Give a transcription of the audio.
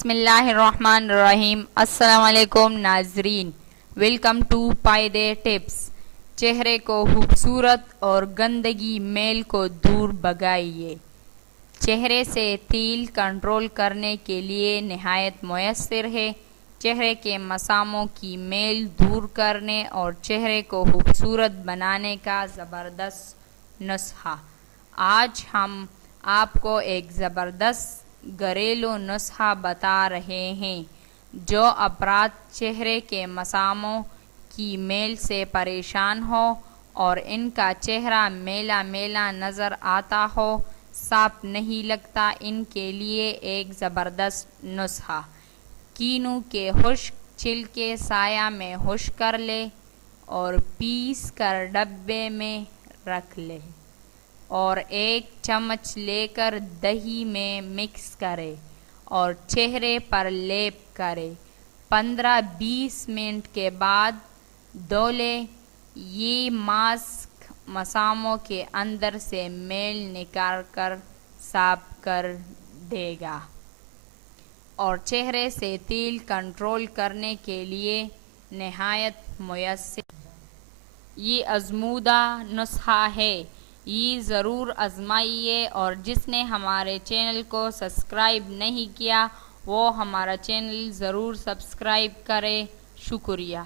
بسم اللہ الرحمن الرحیم۔ السلام علیکم ناظرین، ویلکم ٹو پائیدے ٹپس۔ چہرے کو خوبصورت اور گندگی میل کو دور بھگائیے۔ چہرے سے تیل کنٹرول کرنے کے لیے نہایت میسر ہے۔ چہرے کے مساموں کی میل دور کرنے اور چہرے کو خوبصورت بنانے کا زبردست نسخہ۔ آج ہم آپ کو ایک زبردست گھریلو نسخہ بتا رہے ہیں۔ جو افراد چہرے کے مساموں کی میل سے پریشان ہو اور ان کا چہرہ میلا میلا نظر آتا ہو، صاف نہیں لگتا، ان کے لیے ایک زبردست نسخہ۔ کینو کے خشک چھلکے سایہ میں خشک کر لے اور پیس کر ڈبے میں رکھ لے اور ایک چمچ لے کر دہی میں مکس کرے اور چہرے پر لیپ کرے۔ 15-20 منٹ کے بعد دھولے۔ یہ ماسک مساموں کے اندر سے میل نکال کر صاف کر دے گا اور چہرے سے تیل کنٹرول کرنے کے لیے نہایت میسر۔ یہ آزمودہ نسخہ ہے، یہ ضرور آزمائیے، اور جس نے ہمارے چینل کو سبسکرائب نہیں کیا وہ ہمارا چینل ضرور سبسکرائب کرے۔ شکریہ۔